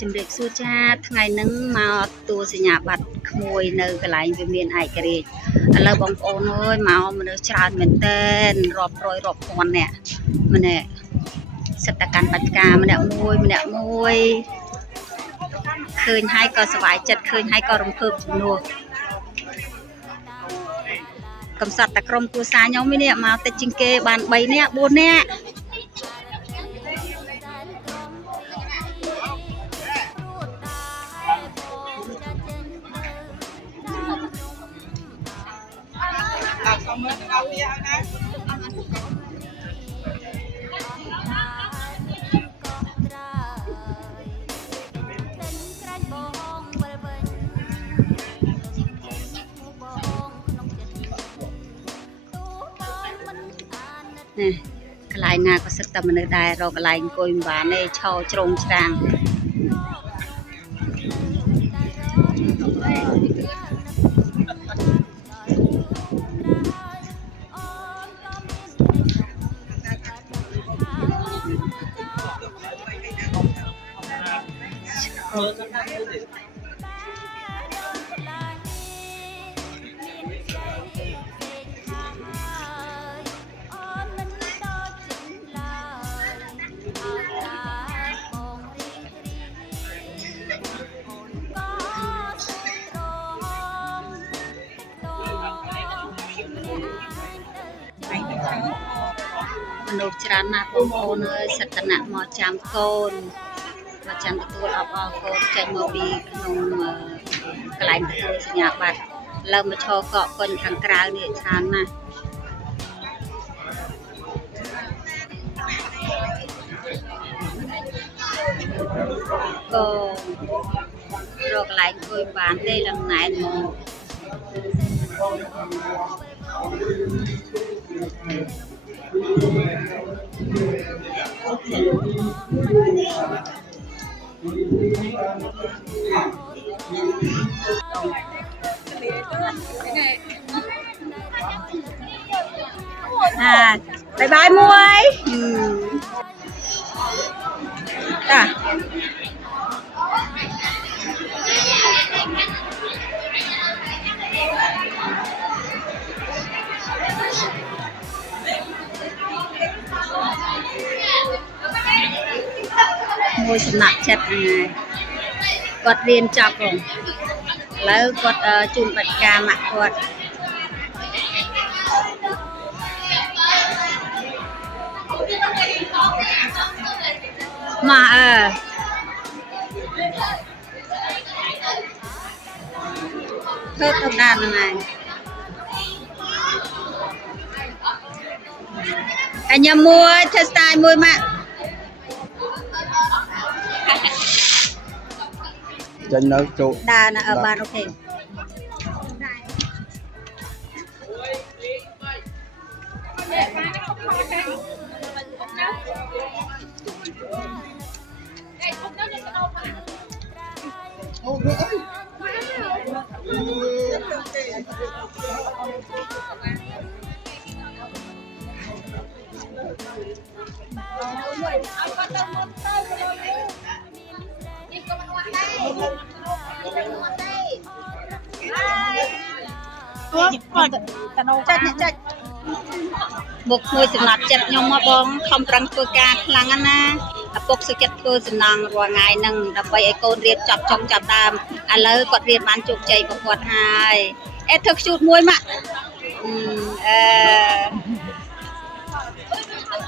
ជំរាបសួរចាថ្ងៃហ្នឹងមកទូសញ្ញាបត្រក្មួយនៅកន្លែងវិមានឯករាជ្យឥឡូវបងប្អូនអើយមកមនុស្សច្រើនមែនតើរាប់រយរាប់ពាន់នាក់ម្នាក់សិតតកាន់បាច់ការម្នាក់មួយឃើញហើយក៏សប្បាយចិត្តឃើញហើយក៏រំភើបជំនួសកំសត់តែក្រុមគ្រួសារខ្ញុំនេះមកតិចជាងគេបាន3នាក់4នាក់នេះកន្លែងណាក៏សឹកតែមនុស្សដែររកកន្លែងអង្គុយមិនបានទេឈរជ្រងច្រាំងមនុស្សច្រើនណាស់បងប្អូនអើយសក្តិមកចាំកូនមកចាំទទួលអបអរកូនចេញមកពីក្នុងកន្លែងទទួលសញ្ញាបត្រលើមកឈរកក់ពេញខាងក្រៅនេះច្រើនណាស់ក៏រកកន្លែងអង្គុយបានទេឡើងណែនមកបាយបាយមួយតាមួយសំណាក់ចិត្តហ្នឹងហើយគាត់រៀនចប់ហ្នឹងឥឡូវគាត់ជូនបាច់ការម៉ាក់គាត់មកធ្វើទៅដានហ្នឹងហើយអញញ៉ាំមួយធ្វើស្ទាយមួយម៉ាក់ចេញនៅចូលដើរណាបានអូខេចាច់បុកមួយសម្រាប់ចិត្តខ្ញុំមកបងខំប្រឹងធ្វើការខ្លាំងណាស់ឪពុកសុខចិត្តធ្វើសំណងរាល់ថ្ងៃហ្នឹងដើម្បីឲ្យកូនរៀនចប់ចុងចាប់ដើមឥឡូវគាត់រៀនបានជោគជ័យប្រកបហើយធ្វើខ្ជូតមួយម៉ាក់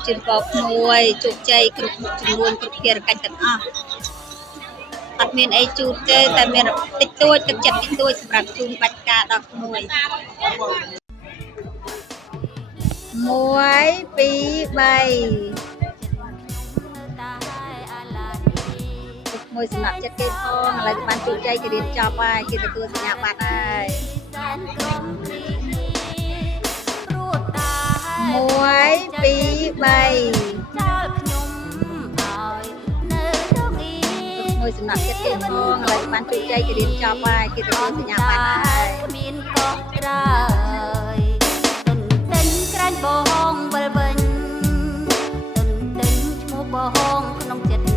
ជិះបបមួយជោគជ័យគ្រប់ចំនួនគ្រប់ភារកិច្ចទាំងអស់អត់មានអីជូតទេតែមានតិចតួចទឹកចិត្តតិចតួចសម្រាប់ជូនបាច់ការដល់ក្មួយ1 2 3មួយសម្រាប់ចិត្តគេផងឥឡូវបានជោគជ័យគេរៀនចប់ហើយគេទទួលសញ្ញាបត្រហើយ1 2 3មួយសម្រាប់ចិត្តគេផងឥឡូវបានជោគជ័យគេរៀនចប់ហើយគេទទួលសញ្ញាបត្រហើយមានកោះត្រើយទុនទិញក្រាញ់បងវិលវិញទុនទិញឈ្មោះបង ក្នុងចិត្ត